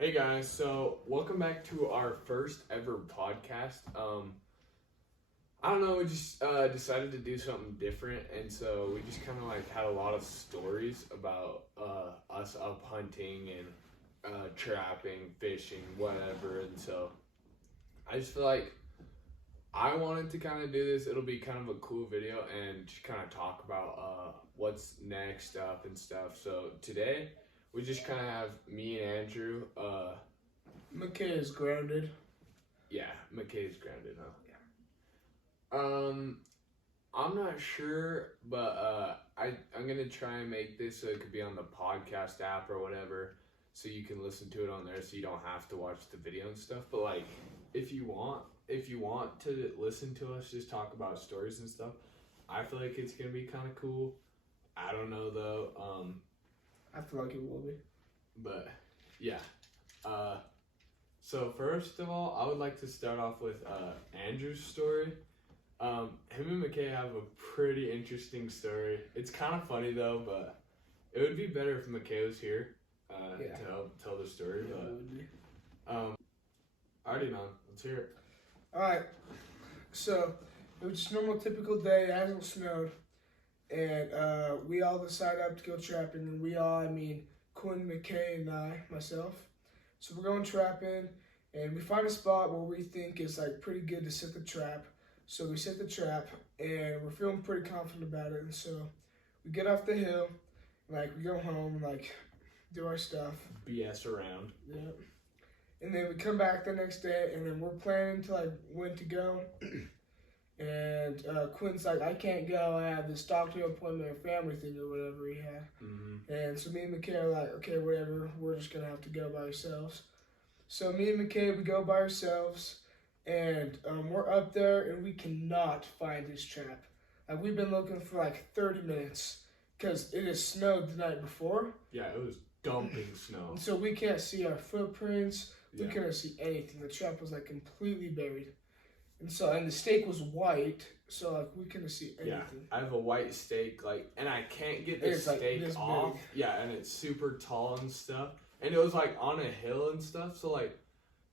Hey guys, so welcome back to our first ever podcast. I don't know, we just decided to do something different, and so we just kind of like had a lot of stories about us up hunting and trapping, fishing, whatever. And so I just feel like I wanted to kind of do this. It'll be kind of a cool video and just kind of talk about what's next up and stuff. So today we just kind of have me and Andrew. McKay is grounded. Yeah, McKay's grounded, huh? Yeah. I'm not sure, but I'm gonna try and make this so it could be on the podcast app or whatever, so you can listen to it on there, so you don't have to watch the video and stuff. But like, if you want to listen to us just talk about stories and stuff, I feel like it's gonna be kind of cool. I don't know though. I feel like it will be. But yeah. So first of all, I would like to start off with Andrew's story. Him and McKay have a pretty interesting story. It's kind of funny though, but it would be better if McKay was here to help tell the story. Yeah, it But would be. already know. Let's hear it. Alright. So, it was just a normal, typical day. It hasn't snowed. And we all decided up to go trapping. And we all, Quinn, McKay, and myself. So we're going trapping. And we find a spot where we think is like pretty good to set the trap. So we set the trap. And we're feeling pretty confident about it. And so we get off the hill. Like, we go home, like, do our stuff. BS around. Yep. And then we come back the next day, and then we're planning to, like, when to go. And Quinn's like, I can't go. I have this doctor appointment or family thing or whatever he had. Mm-hmm. And so me and McKay are like, okay, whatever. We're just going to have to go by ourselves. So me and McKay, we go by ourselves. And we're up there, and we cannot find his trap. Like, we've been looking for, like, 30 minutes. Because it has snowed the night before. Yeah, it was dumping snow. And so we can't see our footprints. We Yeah. couldn't see anything. The trap was like completely buried. And the stake was white, so like we couldn't see anything. Yeah, I have a white stake, like, and I can't get the It's, like, stake this off. big. Yeah, and it's super tall and stuff. And it was like on a hill and stuff. So like,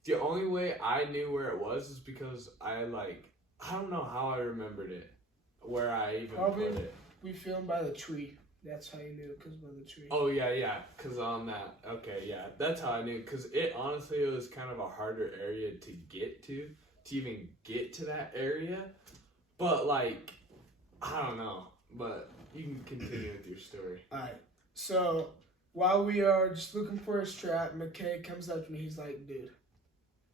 the only way I knew where it was is because I don't know how I remembered it, where I even Probably put it. we filmed by the tree. That's how you knew it, because by the tree. Oh yeah, cause on that. Okay, yeah, that's how I knew. Cause it honestly it was kind of a harder area to get to even get to that area. But like, I don't know. But you can continue with your story. Alright, so while we are just looking for his trap, McKay comes up to me. He's like, dude,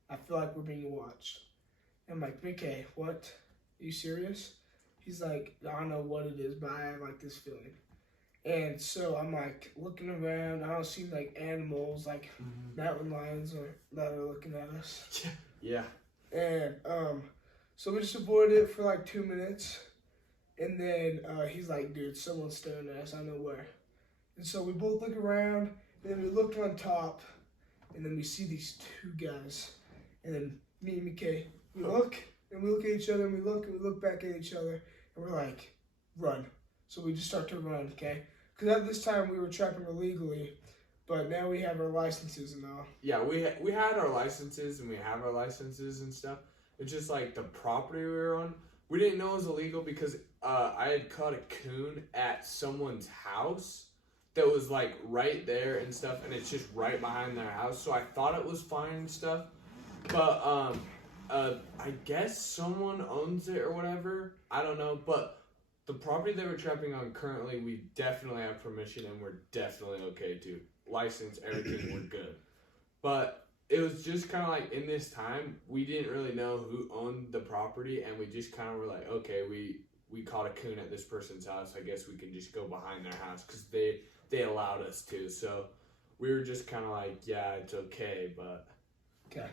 I feel like we're being watched. I'm like, McKay, what? Are you serious? He's like, I don't know what it is, but I have like this feeling. And so I'm like looking around. I don't see like animals, like mountain lions that are looking at us. Yeah. And so we just avoided it for like 2 minutes. And then he's like, dude, someone's staring at us. I know where. And so we both look around. And then we look on top. And then we see these two guys. And then me and McKay, we look. And we look at each other. And we look back at each other. And we're like, run. So we just start to run, okay? Because at this time we were trapping illegally, but now we have our licenses and all. Yeah, we had our licenses and we have our licenses and stuff. It's just like the property we were on, we didn't know it was illegal because I had caught a coon at someone's house that was like right there and stuff, and it's just right behind their house. So I thought it was fine and stuff, but I guess someone owns it or whatever. I don't know, but the property that we're trapping on currently, we definitely have permission and we're definitely okay to license everything. We're good. But it was just kind of like in this time, we didn't really know who owned the property, and we just kind of were like, okay, we caught a coon at this person's house. I guess we can just go behind their house because they allowed us to. So we were just kind of like, yeah, it's okay, but Okay.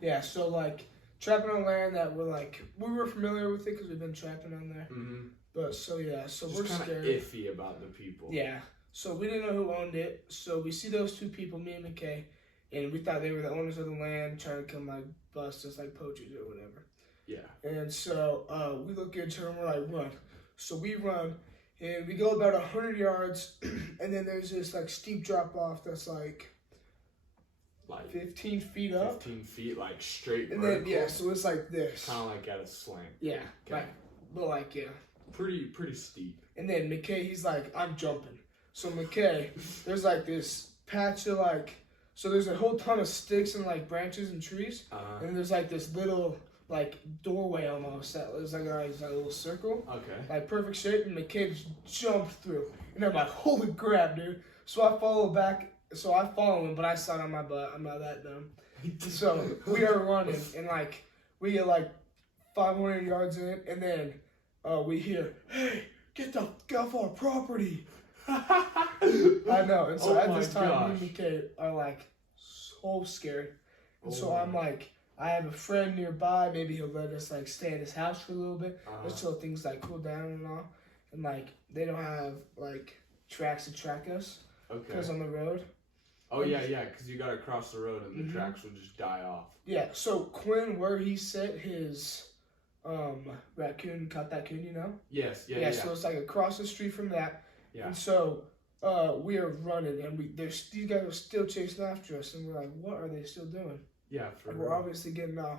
Yeah, so like trapping on land that we were familiar with it because we've been trapping on there. mm-hmm. But so yeah, so just we're kind of scared. iffy about the people. Yeah. So we didn't know who owned it. So we see those two people, me and McKay, and we thought they were the owners of the land trying to come like bust us like poachers or whatever. Yeah. And so we look at each other and we're like, run. So we run and we go about 100 yards and then there's this like steep drop off that's like like 15 feet up. 15 feet, like straight And vertical. then, yeah, so it's like this. Kind of like at a slant. Yeah, Okay. yeah. Pretty steep. And then McKay, he's like, I'm jumping. So McKay, there's like this patch of like, so there's a whole ton of sticks and like branches and trees. And there's like this little like doorway almost that was like a little circle. Okay. Like perfect shape, and McKay just jumped through. And I'm like, holy crap, dude. So I follow back. So I follow him, but I sat on my butt. I'm not that dumb. So we are running, and like we get like 500 yards in, and then we hear, "Hey, get off our property!" I know. And so at this time, me and McKay are like so scared, and so I'm like, I have a friend nearby. Maybe he'll let us like stay at his house for a little bit until things like cool down and all. And like they don't have like tracks to track us because on the road. Oh yeah, because you gotta cross the road and the tracks will just die off. Yeah, so Quinn, where he set his raccoon, caught that coon, you know? Yes, yeah. So it's like across the street from that. Yeah. And so we are running, and these guys are still chasing after us, and we're like, what are they still doing? Yeah, for We're obviously getting off.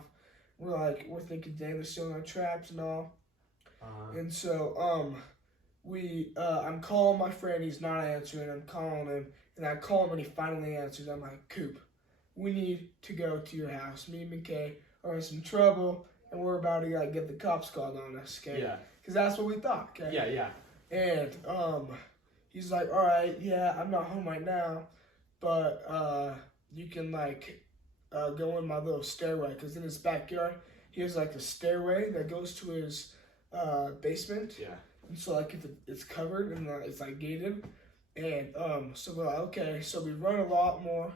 We're thinking, damn, they're still in our traps and all. And so I'm calling my friend, he's not answering, I'm calling him. And I call him and he finally answers. I'm like, Coop, we need to go to your house. Me and McKay are in some trouble and we're about to like get the cops called on us, okay? Yeah. Because that's what we thought, okay? Yeah. And he's like, all right, yeah, I'm not home right now, but you can like go in my little stairway. Because in his backyard, he has like a stairway that goes to his basement. Yeah. And so like if it's covered and it's like gated. And so we're like, okay, so we run a lot more,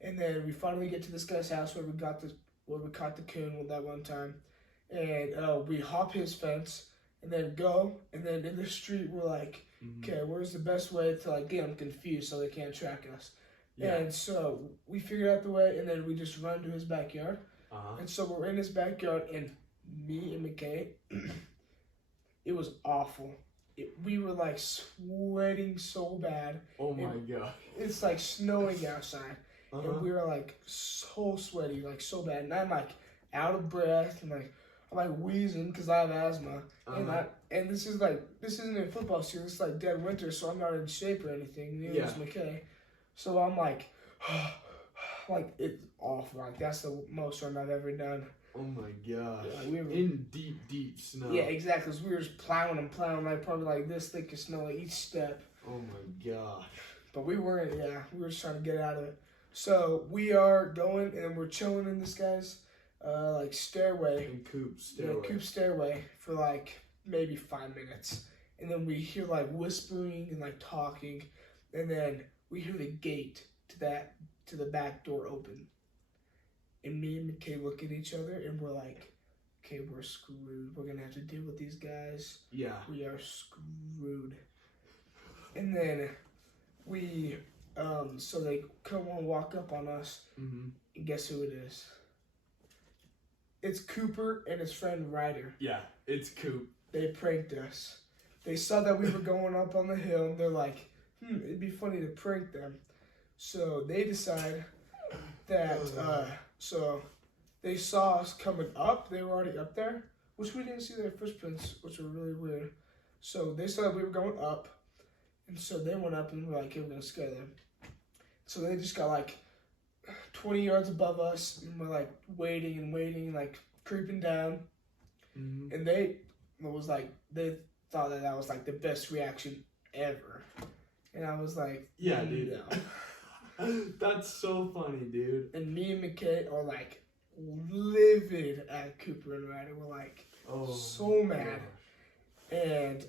and then we finally get to this guy's house where we caught the coon with that one time, and we hop his fence and then go, and then in the street we're like, okay, where's the best way to like get them confused so they can't track us? Yeah. And so we figured out the way, and then we just run to his backyard, and so we're in his backyard, and me and McKay, it was awful. We were like sweating so bad. Oh my god. It's like snowing outside. And we were like so sweaty, like so bad. And I'm like out of breath and like I'm like wheezing because I have asthma. And this isn't a football season, it's like dead winter, so I'm not in shape or anything. Neither is McKay. So I'm like like it's awful. Like that's the most run I've ever done. Oh my gosh. Yeah, we were in deep snow. Yeah, exactly. So we were just plowing, like probably like this thick of snow at each step. Oh my gosh. But we weren't, we were just trying to get out of it. So we are going and we're chilling in this guy's like stairway. In Coop's stairway. Yeah, Coop's stairway for like maybe 5 minutes. And then we hear like whispering and like talking. And then we hear the gate to the back door open. And me and McKay look at each other and we're like, okay, we're screwed. We're going to have to deal with these guys. Yeah. We are screwed. And then we, so they come and walk up on us. And guess who it is? It's Cooper and his friend Ryder. Yeah, it's Coop. They pranked us. They saw that we were going up on the hill and they're like, it'd be funny to prank them. So they decide that, so they saw us coming up. They were already up there, which we didn't see their footprints, which were really weird. So they saw that we were going up, and so they went up and were like, hey, we're going to scare them. So they just got like 20 yards above us, and we're like waiting, like creeping down. And they thought that was like the best reaction ever. And I was like, yeah, dude. No. That's so funny, dude. And me and McKay are like livid at Cooper and Ryder. We're like so mad. Gosh. And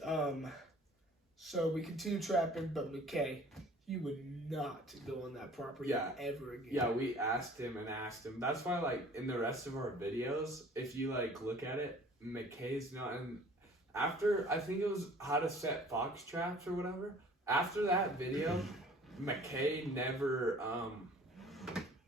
so we continue trapping, but McKay, you would not go on that property ever again. Yeah, we asked him. That's why like in the rest of our videos, if you like look at it, McKay's not. And after I think it was how to set fox traps or whatever. After that video, McKay never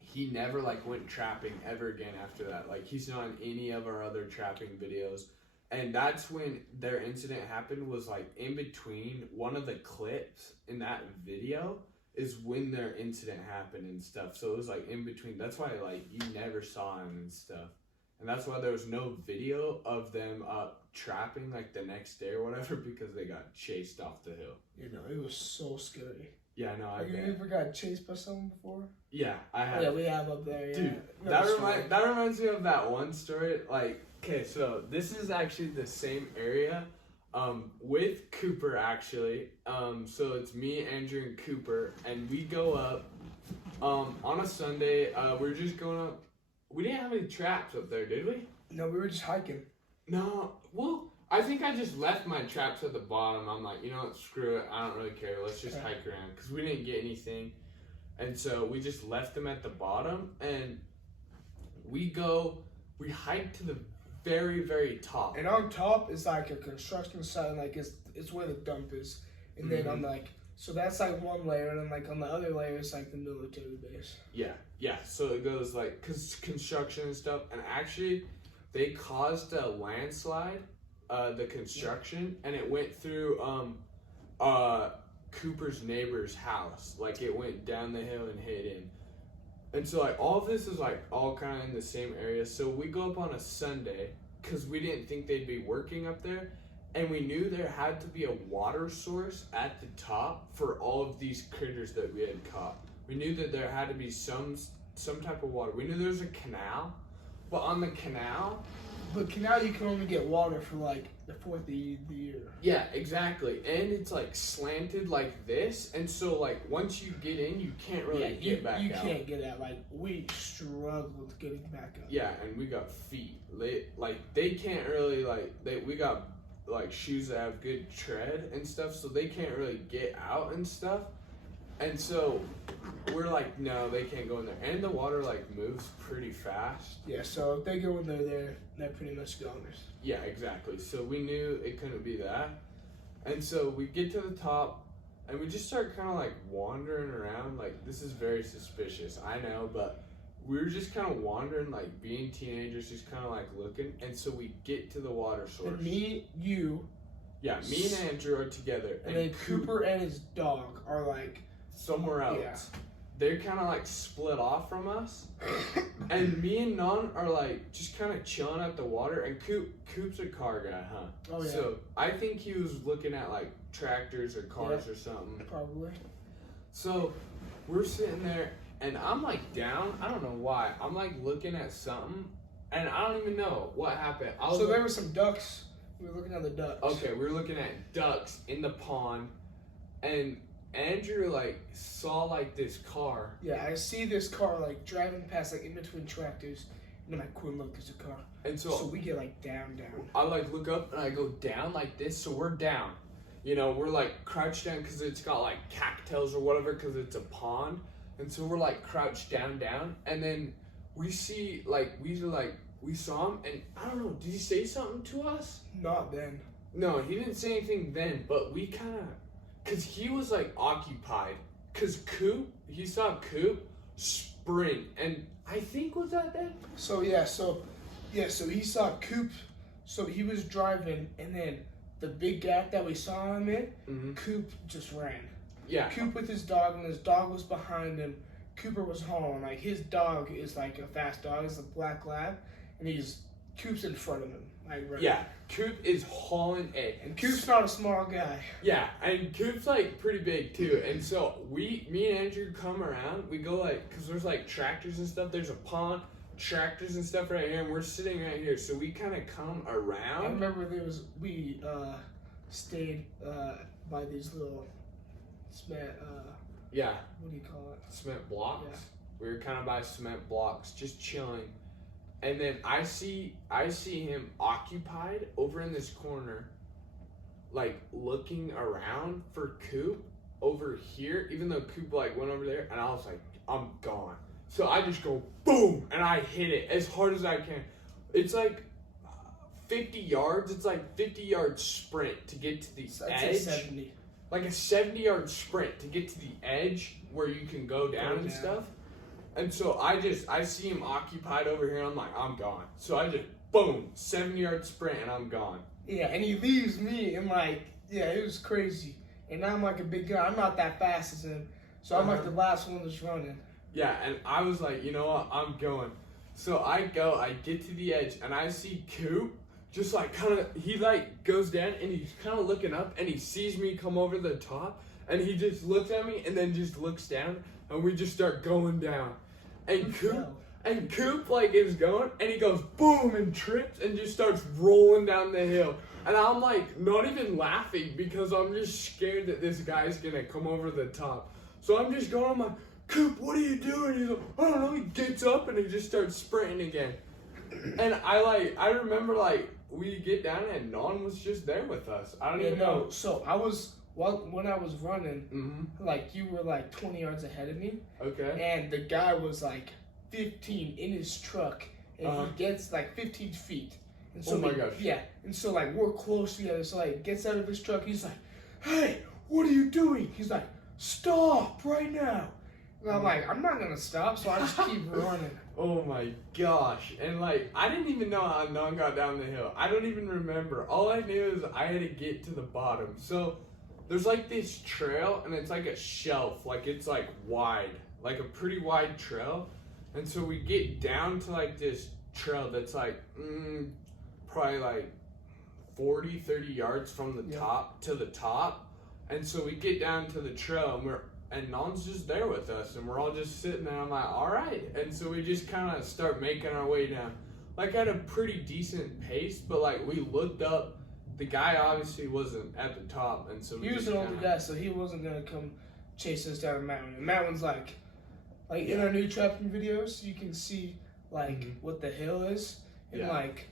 he never like went trapping ever again after that. Like he's not in any of our other trapping videos. And that's when their incident happened, was like in between one of the clips in that video is when their incident happened and stuff. So it was like in between. That's why like you never saw him and stuff. And that's why there was no video of them trapping like the next day or whatever because they got chased off the hill. You know, it was so scary. Yeah, no, I Like, you bet. ever got chased by someone before? Yeah, I have. Yeah, we have up there. Yeah. Dude, Another that reminds me of that one story. Like, okay, so this is actually the same area, with Cooper actually. So it's me, Andrew, and Cooper, and we go up, on a Sunday. We're just going up. We didn't have any traps up there, did we? No, we were just hiking. No. Well, I think I just left my traps at the bottom. I'm like, you know what? Screw it. I don't really care. Let's just hike around because we didn't get anything. And so we just left them at the bottom, and we hike to the very, very top. And on top is like a construction site, and like it's where the dump is. And then on like, so that's like one layer, and then like on the other layer is like the military base. Yeah. So it goes like construction and stuff, and actually, they caused a landslide, the construction, and it went through Cooper's neighbor's house. Like it went down the hill and hit him. And so like all of this is like all kind of in the same area. So we go up on a Sunday because we didn't think they'd be working up there, and we knew there had to be a water source at the top for all of these critters that we had caught. We knew that there had to be some type of water. We knew there was a canal, but on the canal. But canal, you can only get water for like the 4th of the year. Yeah, exactly. And it's like slanted like this, and so like once you get in, you can't really get back out. You can't get out. Like we struggled getting back up. Yeah, and we got feet. They can't really we got like shoes that have good tread and stuff, so they can't really get out and stuff. And so we're like, no, they can't go in there. And the water like moves pretty fast. Yeah, so if they go in there, they're pretty much goners. Yeah, exactly. So we knew it couldn't be that. And so we get to the top, and we just start kind of like wandering around. Like, this is very suspicious, I know, but we were just kind of wandering, like being teenagers, just kind of like looking. And so we get to the water source. And me and Andrew are together. And then Cooper and his dog are like somewhere else. Yeah. They're kind of like split off from us. And me and Nun are like just kind of chilling at the water. And Coop's a car guy, huh? Oh, yeah. So I think he was looking at like tractors or cars or something. Probably. So we're sitting there, and I'm like down. I don't know why. I'm like looking at something, and I don't even know what happened. There were some ducks. We were looking at the ducks. Okay, we were looking at ducks in the pond, and Andrew like saw like this car. Yeah, I see this car like driving past like in between tractors, and I'm like, Quinn, look, there's a car. And so we get like down. I like look up and I go down like this, so we're down. You know, we're like crouched down because it's got like cattails or whatever because it's a pond, and so we're like crouched down, and then we see we saw him, and I don't know, did he say something to us? Not then. No, he didn't say anything then, but we kind of, because he was like occupied, because he saw Coop sprint, and I think was that then? So he saw Coop, so he was driving, and then the big gap that we saw him in, Coop just ran. Yeah. Coop with his dog, and his dog was behind him. Cooper was hauling. Like, his dog is like a fast dog. It's a black lab, and Coop's in front of him. Like, right. Yeah, Coop is hauling it. And Coop's not a small guy. Yeah, and Coop's like pretty big too. And so me and Andrew come around. We go like, cause there's like tractors and stuff. There's a pond, tractors and stuff right here, and we're sitting right here. So we kind of come around. I remember we stayed by these little cement. Yeah. What do you call it? Cement blocks. Yeah. We were kind of by cement blocks, just chilling. And then I see him occupied over in this corner, like looking around for Coop over here, even though Coop like went over there, and I was like, I'm gone. So I just go boom, and I hit it as hard as I can. It's like 50 yards. It's like 50-yard sprint to get to the edge. 70. Like a 70-yard sprint to get to the edge where you can go down and stuff. And so I see him occupied over here, and I'm like, I'm gone. So I just, boom, 70-yard sprint, and I'm gone. Yeah, and he leaves me, and like, yeah, it was crazy. And I'm like a big guy. I'm not that fast as him. So I'm like the last one that's running. Yeah, and I was like, you know what, I'm going. So I get to the edge, and I see Coop just like he like goes down, and he's kind of looking up, and he sees me come over the top, and he just looks at me, and then just looks down, and we just start going down. And Coop like is going, and he goes boom and trips and just starts rolling down the hill. And I'm like not even laughing because I'm just scared that this guy's gonna come over the top. So I'm just going, I'm like, Coop, what are you doing? He's like, I don't know. He gets up and he just starts sprinting again. And I remember like we get down and Non was just there with us. I don't even know. So when I was running, like you were like 20 yards ahead of me. Okay. And the guy was like 15 in his truck, and he gets like 15 feet. And so oh my gosh. Yeah. And so like we're close together. So like gets out of his truck. He's like, "Hey, what are you doing?" He's like, "Stop right now." And I'm like, "I'm not gonna stop." So I just keep running. Oh my gosh. And like, I didn't even know how Non got down the hill. I don't even remember. All I knew is I had to get to the bottom. So there's like this trail, and it's like a shelf. Like it's like wide, like a pretty wide trail. And so we get down to like this trail that's like probably like 30 yards from the top to the top. And so we get down to the trail, and Non's just there with us, and we're all just sitting there. I'm like, all right. And so we just kind of start making our way down, like at a pretty decent pace. But like we looked up, the guy obviously wasn't at the top, and so he was an older guy, so he wasn't gonna come chase us down the mountain. The mountain's like in our new trapping videos, you can see like what the hill is, and like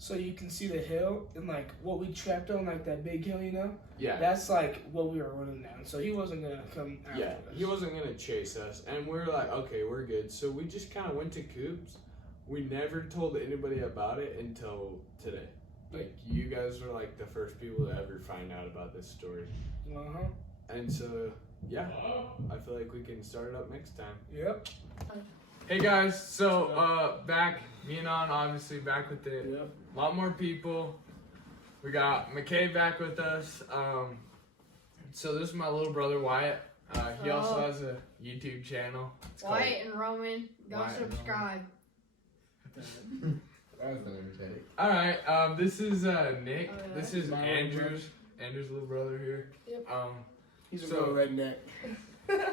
so you can see the hill and like what we trapped on, like that big hill, you know. Yeah. That's like what we were running down. So he wasn't gonna come after us. He wasn't gonna chase us, and we were like, okay, we're good. So we just kind of went to Coop's. We never told anybody about it until today. Like you guys were like the first people to ever find out about this story. And so yeah, I feel like we can start it up next time. Yep. Hey guys, so back, me and Non obviously back with it. Yep. A lot more people. We got McKay back with us. So this is my little brother Wyatt. He also has a YouTube channel. It's Wyatt and Roman, go subscribe. That was energetic. All right. This is Nick. Oh, yeah. This is My Andrew's little brother here. Yep. He's a So- real redneck.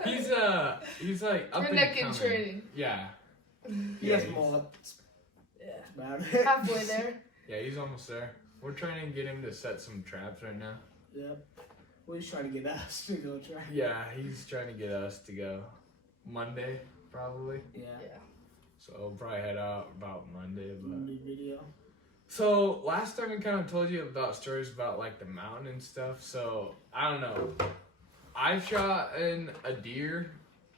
He's like up Redneck and in coming. training. Yeah. He has mullets. Yeah. Halfway there. Yeah, he's almost there. We're trying to get him to set some traps right now. Yep. Well, he's trying to get us to go try. Yeah, he's trying to get us to go Monday, probably. Yeah. Yeah. So we'll probably head out about Monday. But New video. so last time we kind of told you about stories about like the mountain and stuff. So I don't know. I've shot in a deer.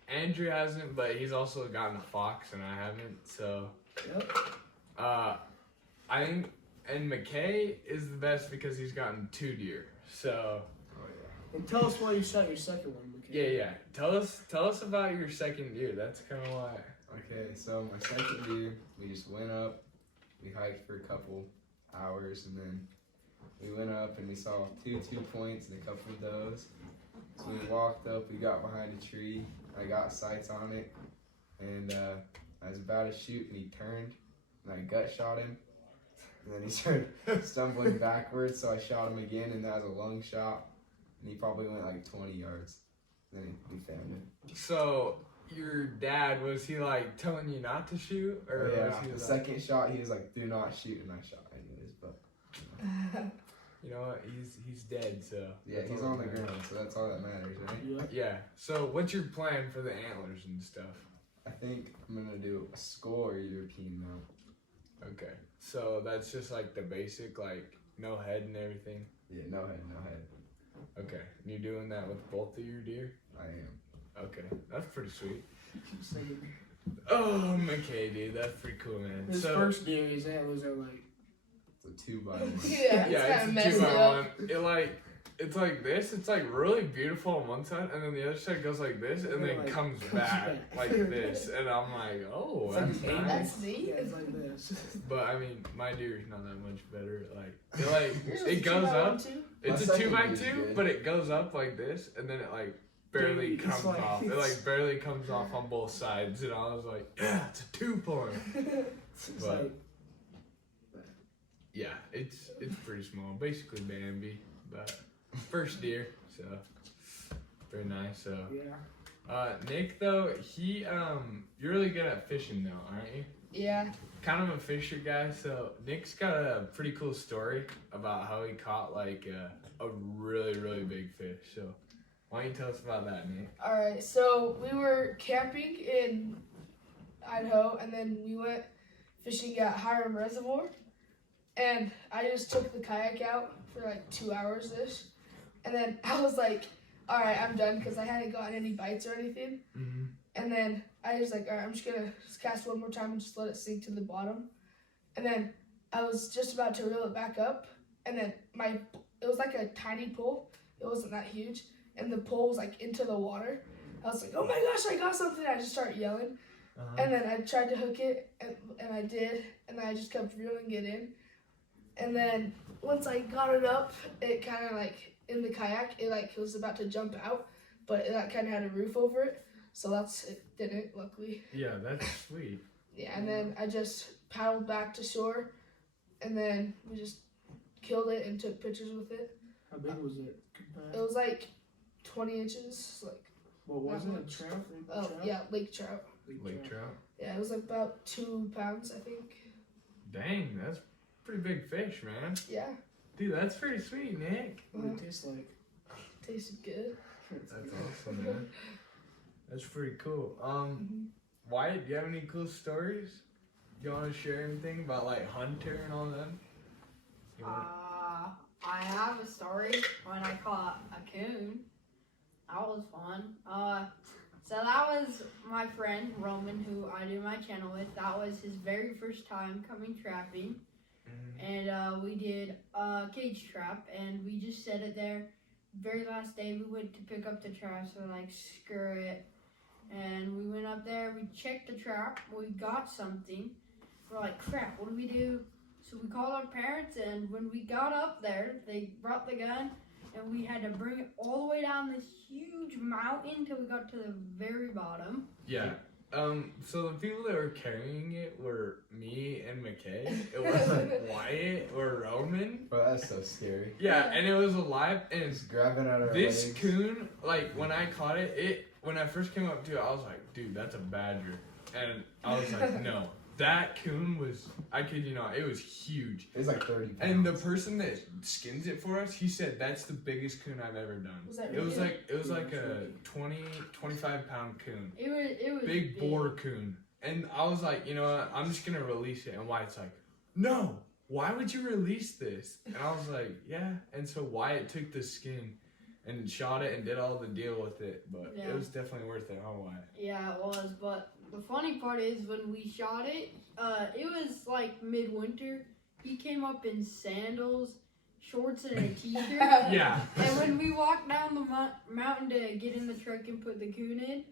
Andrew hasn't, but he's also gotten a fox, and I haven't. So Yep. I think, and McKay is the best because he's gotten 2 deer. So And tell us why you shot your second one, McKay. yeah. Tell us about your second deer. That's kind of why. Okay, so my second deer, we just went up, we hiked for a couple hours, and then we went up and we saw two points and a couple of does. So we walked up, we got behind a tree, I got sights on it, and I was about to shoot and he turned, and I gut shot him, and then he started stumbling backwards, so I shot him again, and that was a lung shot, and he probably went like 20 yards. Then we found him. So your dad, was he like telling you not to shoot, or Yeah, was he the like, second shot he was like, "Do not shoot," and I shot anyways. But you know what? He's dead. So yeah, that's he's all on that the matters. ground, so that's all that matters, right? Yep. Yeah. So what's your plan for the antlers and stuff? I think I'm gonna do a skull or European mount. Okay. So that's just like the basic, like no head and everything. Yeah, no head. Okay. And you're doing that with both of your deer? I am. Okay. That's pretty sweet. Second. Oh, McKay, dude, that's pretty cool, man. His So first deer, his antlers are like. It's a 2x1. Yeah, yeah, it's it's kind a of messy up. 2x1. It's like this. It's like really beautiful on one side, and then the other side goes like this, and then Like, comes comes back back. like this. And I'm like, oh, It's like that's an angle. nice. That's neat. Yeah, it's like this. But I mean, my deer is not that much better. Like Yours it is goes 2x1 up. too? It's My a second deer's 2x2, good. but it goes up like this, and then it like barely Dude, it's comes like- off. It like barely comes off on both sides, and I was like, yeah, it's a 2-point. It's But- like, Yeah, it's pretty small, basically Bambi, but first deer, so very nice. So yeah. Nick though, you're really good at fishing though, aren't you? Yeah. Kind of a fisher guy, so Nick's got a pretty cool story about how he caught like a really big fish. So why don't you tell us about that, Nick? All right. So we were camping in Idaho, and then we went fishing at Hiram Reservoir, and I just took the kayak out for like 2 hours ish, and then I was like, all right, I'm done because I hadn't gotten any bites or anything. Mm-hmm. And then I was like, all right, I'm just gonna cast one more time and just let it sink to the bottom. And then I was just about to reel it back up, and then it was like a tiny pool. It wasn't that huge, and the pole was like into the water. I was like, oh my gosh, I got something! I just started yelling, and then I tried to hook it, and I did, and then I just kept reeling it in. And then once I got it up, it kind of like in the kayak, it was about to jump out, but it kind of had a roof over it. So it didn't, luckily. Yeah, that's sweet. Yeah, and then I just paddled back to shore, and then we just killed it and took pictures with it. How big was it? It was like 20 inches, like, What was Not it? much. Trout? oh, yeah, lake trout. Lake trout. Yeah, it was like about 2 pounds, I think. Dang, that's pretty big fish, man. Yeah, Dude, that's pretty sweet, Nick. What did it taste like? tasted good. That's awesome, man. That's pretty cool. Mhm. Wyatt, do you have any cool stories? You want to share anything about like Hunter and all them? You want- I have a story when I caught a coon. That was fun. So that was my friend Roman, who I do my channel with. That was his very first time coming trapping, and we did a cage trap, and we just set it there. Very last day, we went to pick up the traps. So we're like, screw it. And we went up there, we checked the trap, we got something. We're like, crap, what do we do? So we called our parents, and when we got up there, they brought the gun, and we had to bring it all the way down this huge mountain till we got to the very bottom. Yeah. So the people that were carrying it were me and McKay. It wasn't Wyatt or Roman. Bro, that's so scary. Yeah, and it was alive. And Just grabbing at our this legs. coon, like when I caught it, when I first came up to it, I was like, dude, that's a badger. And I was like, no. That coon was, I kid you not, it was huge. It's like 30 pounds. And the person that skins it for us, he said that's the biggest coon I've ever done. Was that It was really? like a 25 pound coon. It was Big boar coon. And I was like, you know what, I'm just gonna release it. And Wyatt's like, no, why would you release this? And I was like, yeah. And so Wyatt took the skin and shot it and did all the deal with it. But Yeah. it was definitely worth it, huh, Wyatt? Yeah, it was. But the funny part is when we shot it, it was like midwinter. He came up in sandals, shorts, and a t-shirt. Yeah. And when we walked down the mountain to get in the truck and put the coon in,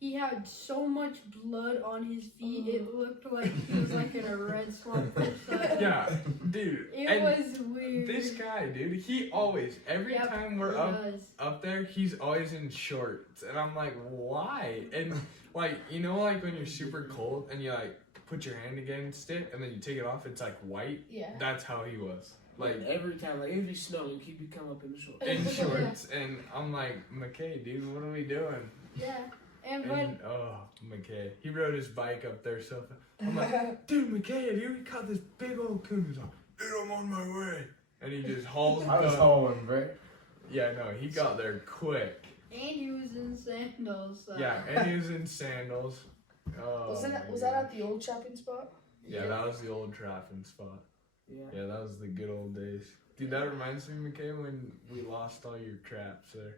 he had so much blood on his feet. It looked like he was like in a red swamp or something. Yeah, dude. It and was weird. this guy, dude, he always, every Yep, time we're he up does. up there, he's always in shorts. And I'm like, why? And like, you know, like when you're super cold and you like put your hand against it and then you take it off, it's like white. Yeah. That's how he was. Like every time, like if you snow, he'd be come up in the short. in shorts. And I'm like, McKay, dude, what are we doing? Yeah. And when And oh, McKay, he rode his bike up there so fast. I'm like, dude, McKay, have you ever caught this big old coon? He's like, dude, I'm on my way. And he just hauls I was the- hauling, bro. Yeah, no, he got there quick. and he was in sandals. So. Yeah, and he was in sandals. Oh, Was my that gosh. at the old trapping spot? Yeah, that was the old trapping spot. Yeah. Yeah, that was the good old days. Dude, that reminds me, McKay, when we lost all your traps there.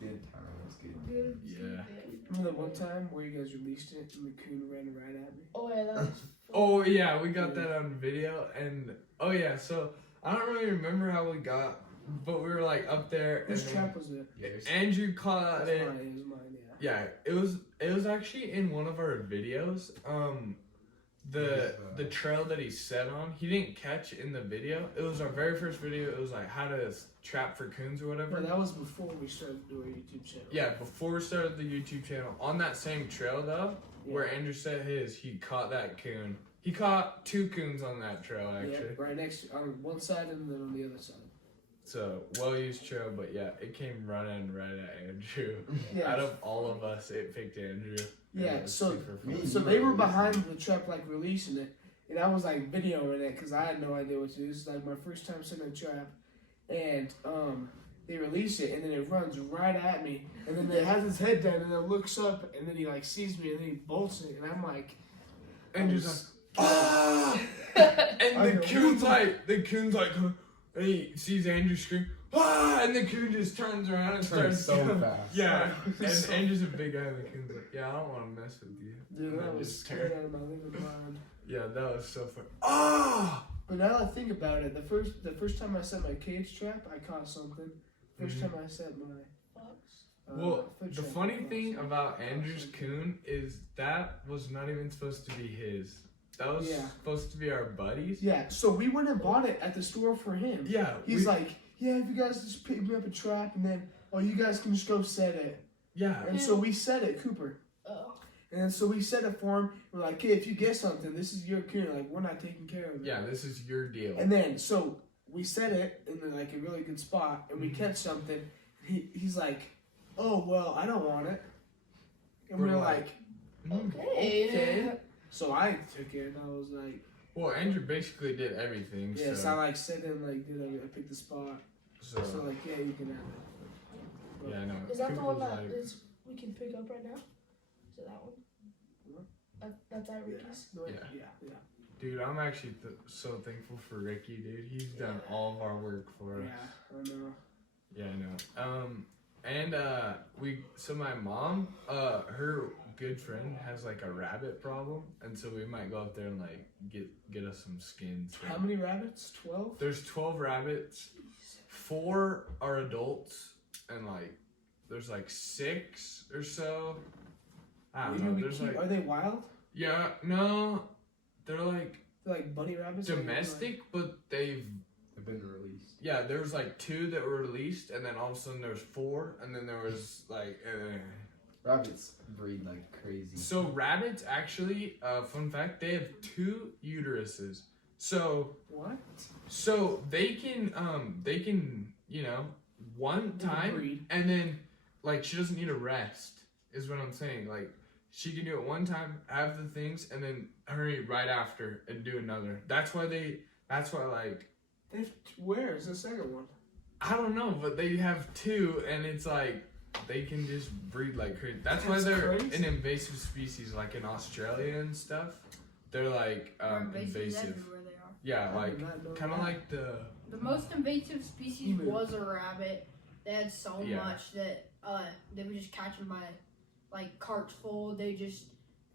Good times, good. Good. Yeah. Remember that one time where you guys released it and the coon ran right at me? Oh yeah, that was. Oh, yeah, we got that on video. And, oh, yeah, so I don't really remember how we got, but we were like up there. Whose and trap was it? Yours. Andrew caught It it. was mine, yeah. Yeah, it was actually in one of our videos. the trail that he set on, he didn't catch in the video. It was our very first video. It was like how to trap for coons or whatever. But that was before we started doing a YouTube channel. Yeah, before we started the YouTube channel. On that same trail though, where Andrew set his, he caught that coon. He caught 2 coons on that trail actually. Yeah, right next on one side and then on the other side. So well used trail, but yeah, it came running right at Andrew. Yeah. Out of all of us, it picked Andrew. Yeah, It was so super fun. so they were behind the trap, like releasing it, and I was like videoing it because I had no idea what to do. This is like my first time setting a trap, and they release it, and then it runs right at me, and then it has its head down, and then looks up, and then he like sees me, and then he bolts it, and I'm like, Andrew's like, ah! And I the go, coon's like, and he sees Andrew scream, ah! And the coon just turns around and Turned starts so going. fast. Yeah, and So- Andrew's a big guy, and the coon's like, yeah, I don't want to mess with you. dude, And I then was just scared turn. out of my living mind. Yeah, that was so fun. Ah! But now that I think about it, the first time I set my cage trap, I caught something. First Mhm. time I set my Well, foot the trap, funny I caught thing something. about Andrew's coon is that was not even supposed to be his. That was Yeah. supposed to be our buddy's. Yeah, so we went and bought it at the store for him. Yeah, He's like, yeah, if you guys just pick me up a trap, and then you guys can just go set it. yeah, And so we set it, Cooper. Oh. And then so we set it for him. We're like, hey, if you get something, this is your coon. Like, we're not taking care of it. yeah. This is your deal. And then so we set it in like a really good spot, and we Mhm. catch something. He's like, oh well, I don't want it. And We're we're like, like, okay. So I took it, and I was like, Well, Andrew basically did everything. yes, so, I like set it, like I picked the spot. So like, yeah, you can have it. yeah, I know. Is that the Cooper one was that like- is we can pick up right now? Is it that one? What? That's at Ricky's. No, Yeah. yeah. Dude, I'm actually so thankful for Ricky, dude. He's done all of our work for us. Yeah, I know. Yeah, I know. And so my mom, her good friend has like a rabbit problem, and so we might go up there and like get us some skins. How many rabbits? 12? There's 12 rabbits. 4 are adults, and like there's like 6 or so. I don't know. There's like Are they wild? yeah, no, they're like They're like bunny rabbits? Or domestic, but they've They've been released. yeah. There was like 2 that were released, and then all of a sudden there was 4, and then there was like. Rabbits breed like crazy. So rabbits actually, fun fact, they have 2 uteruses. So What? they can one time Breed. and then like she doesn't need a rest is what I'm saying. Like she can do it one time, have the things, and then hurry right after and do another. That's why like Where's the second one? I don't know, but they have 2 and it's like they can just breed like crazy. That's why That's they're crazy. an invasive species, like in Australia and stuff. They're like invasive. Everywhere they are. Yeah, I like did not know kind of that. like the The most invasive species Emu. was a rabbit. They had so Yeah. much that they would just catch them by like carts full. They just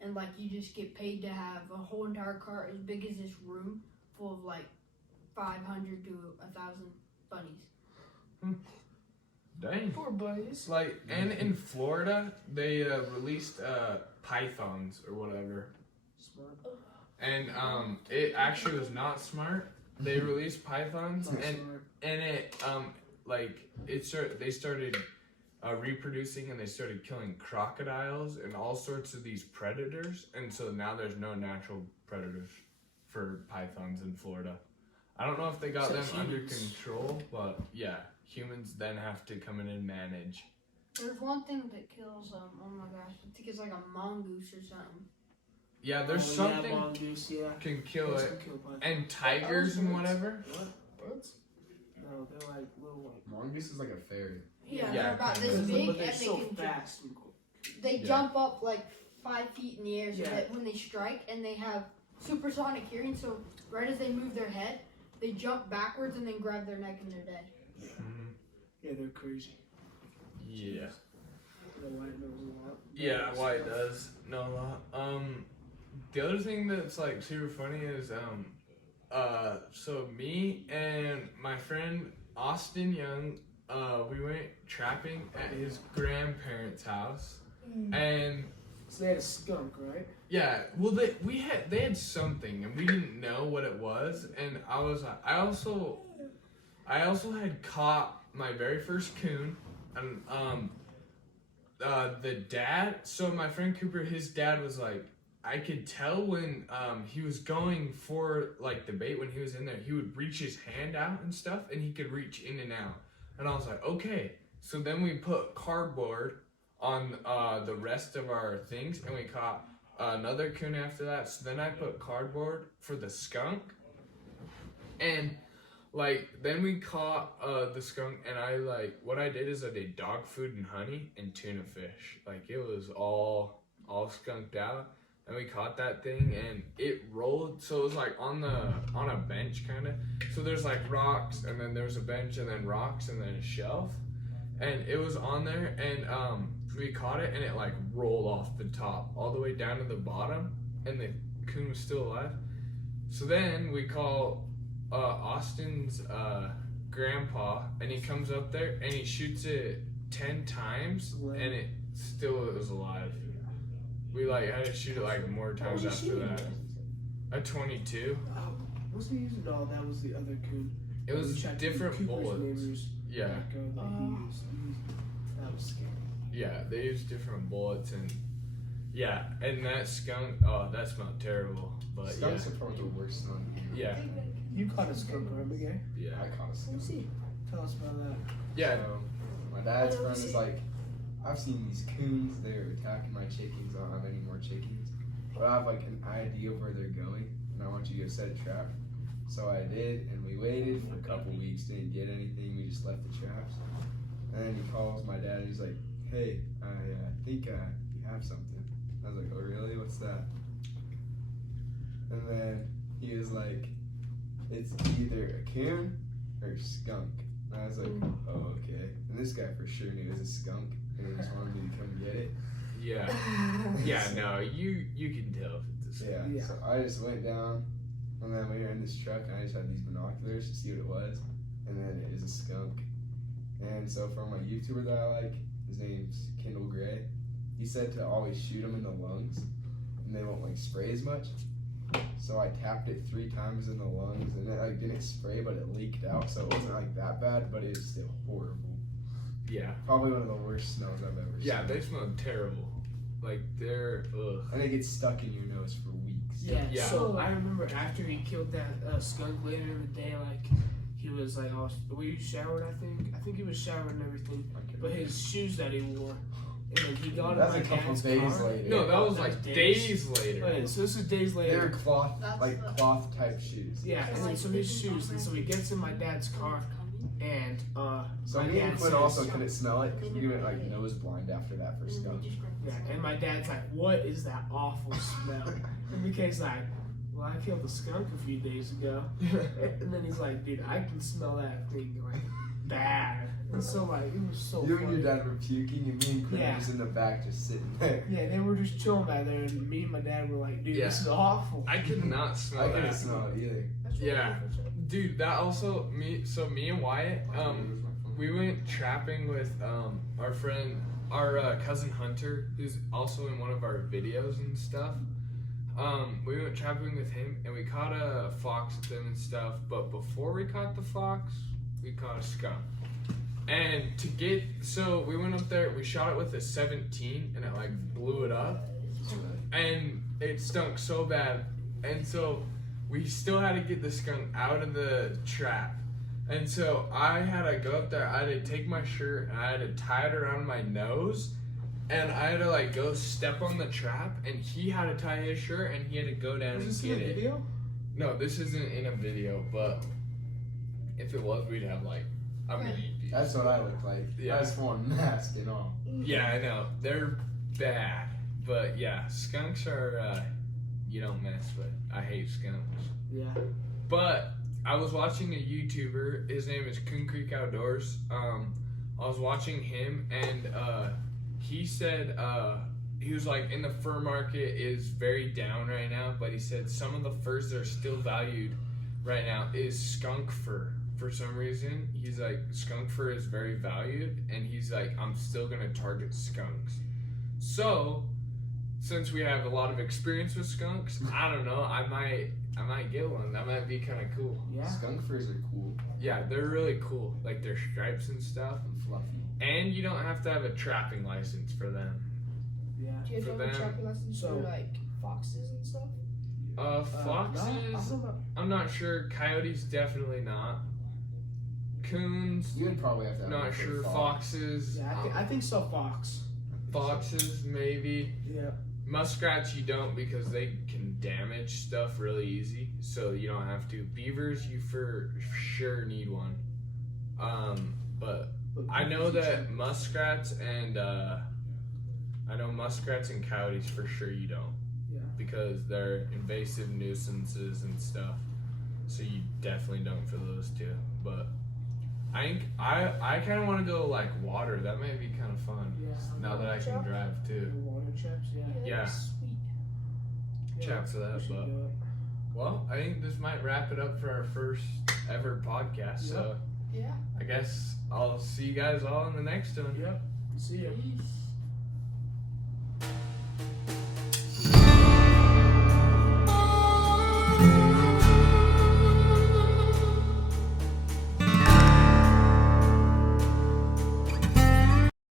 and like you just get paid to have a whole entire cart as big as this room full of like 500 to 1,000 bunnies. dang. Poor buddies. Like and in Florida they released pythons or whatever, Smart. and it actually was not smart. They released pythons Not and smart. it they started reproducing, and they started killing crocodiles and all sorts of these predators, and so now there's no natural predators for pythons in Florida. I don't know if they got them Except under humans. control, but yeah, humans then have to come in and manage. There's one thing that kills oh my gosh, I think it's like a mongoose or something. Yeah, there's Oh, something Yeah, mongoose, yeah. can kill Those it, can kill pythons. and tigers and whatever. What? Birds? No, they're like little like. Mongoose is like a fairy. Yeah, Yeah, they're about kinda. this big But they're and so they can fast and cool. They Yeah. jump up like 5 feet in the air so Yeah. that when they strike, and they have supersonic hearing, so right as they move their head, they jump backwards and then grab their neck and they're dead. Yeah, they're crazy. Yeah. The white knows a lot. Yeah, White does know a lot. The other thing that's like super funny is so me and my friend Austin Young, we went trapping at his grandparents' house, and So they had a skunk, right? Yeah, well, they had something, and we didn't know what it was. And I also had caught my very first coon, and the dad. So my friend Cooper, his dad was like, I could tell when he was going for like the bait when he was in there, he would reach his hand out and stuff, and he could reach in and out. And I was like, okay. So then we put cardboard on the rest of our things, and we caught another coon after that. So then I put cardboard for the skunk, and like then we caught the skunk, and what I did is I did dog food and honey and tuna fish. Like it was all skunked out, and we caught that thing, and it rolled. So it was like on a bench kind of. So there's like rocks, and then there's a bench, and then rocks, and then a shelf, and it was on there, and we caught it, and it like rolled off the top all the way down to the bottom, and the coon was still alive. So then we call Austin's grandpa, and he comes up there and he shoots it 10 times, and it still was alive. We like had to shoot it like more times after that. A 22. What's he using? No, that was the other coon. It was We checked different Cooper's bullets. neighbor's Yeah, tobacco that he used. That was scary. yeah, they used different bullets, and yeah, and that skunk. Oh, that smelled terrible. But Skunks are probably the worst one. yeah, You caught a skunk, right, Miguel? yeah, I caught a skunk. Let's see. Tell us about that. yeah. So, my dad's I don't friend is see- like, I've seen these coons, they're attacking my chickens. I don't have any more chickens. But I have like an idea of where they're going, and I want you to go set a trap. So I did, and we waited for a couple weeks, didn't get anything, we just left the traps. And then he calls my dad, and he's like, hey, I think you have something. I was like, oh really, what's that? And then he was like, it's either a coon or a skunk. And I was like, oh okay. And this guy for sure knew it was a skunk, and he just wanted me to come get it. Yeah, yeah, no, you can tell if it's a skunk. Yeah, Yeah. so I just went down, and then we were in this truck, and I just had these binoculars to see what it was, and then it was a skunk. And so from a YouTuber that I like, his name's Kendall Gray, he said to always shoot them in the lungs, and they won't like spray as much. So I tapped it 3 times in the lungs, and it like didn't spray, but it leaked out, so it wasn't like that bad, but it was still horrible. Yeah, Probably one of the worst smells I've ever yeah, seen. they smell terrible. Like they're ugh. And it gets stuck in your nose for weeks. Yeah, Yeah. so I remember after he killed that skunk later in the day, like, he was like, oh, were you showered, I think he was showered and everything, but his shoes that he wore, and then he got That's in a my couple dad's days car. later. No, that was That like was days later. Wait, so this is days They were later. cloth, That's like the- cloth type shoes. Yeah, and then so his shoes, and so he gets in my dad's car, and So my me and dad Quinn says, also couldn't smell it because we went like nose blind after that for skunk. yeah, and my dad's like, what is that awful smell? And BK's like, well, I killed a skunk a few days ago. And then he's like, dude, I can smell that thing like bad. And so like, it was so You funny. and your dad were puking, and me and Quinn Yeah. were just in the back, just sitting there. Yeah, they were just chilling back there, and me and my dad were like, dude, this is awful. I could not smell I couldn't that. smell it either. Yeah. Dude, that also me and Wyatt, we went trapping with our friend, our cousin Hunter, who's also in one of our videos and stuff. We went trapping with him, and we caught a fox with him and stuff. But before we caught the fox, we caught a skunk. And so we went up there, we shot it with a 17, and it like blew it up, and it stunk so bad, and so we still had to get the skunk out of the trap. And so I had to go up there, I had to take my shirt, and I had to tie it around my nose, and I had to like go step on the trap, and he had to tie his shirt, and he had to go down Is this and in get a it. video? No, this isn't in a video, but if it was, we'd have like a million views. That's what I looked like. Yeah. I was full mask and all. Yeah, I know. They're bad. But yeah, skunks are, you don't mess with. I hate skunks. Yeah. But I was watching a YouTuber. His name is Coon Creek Outdoors. I was watching him, and he said he was like, in the fur market is very down right now, but he said some of the furs that are still valued right now is skunk fur. For some reason, he's like, skunk fur is very valued, and he's like, I'm still gonna target skunks. So since we have a lot of experience with skunks, I don't know. I might get one. That might be kind of cool. Yeah. Skunk furs are cool Yeah, they're really cool. Like their stripes and stuff. and fluffy. And you don't have to have a trapping license for them. Yeah. Do you have For to have a them. trapping license So- for like foxes and stuff? Foxes, No, I don't know. I'm not sure. Coyotes, definitely not. Coons, You would probably have to have not one for sure. fox. Foxes, Yeah, I think so. Fox. foxes, maybe. Yeah. Muskrats, you don't because they can damage stuff really easy, so you don't have to. Beavers, you for sure need one. But I know that muskrats and coyotes for sure you don't. Yeah. Because they're invasive nuisances and stuff. So you definitely don't for those two. But I think I kind of want to go like water. That might be kind of fun. Yeah. Now that I can Trap? drive too. Water traps. Yeah. that'd be Yeah. sweet. Chat for that, We should but do it. well, I think this might wrap it up for our first ever podcast. So Yeah. I guess I'll see you guys all in the next one. Yep. See ya. Peace.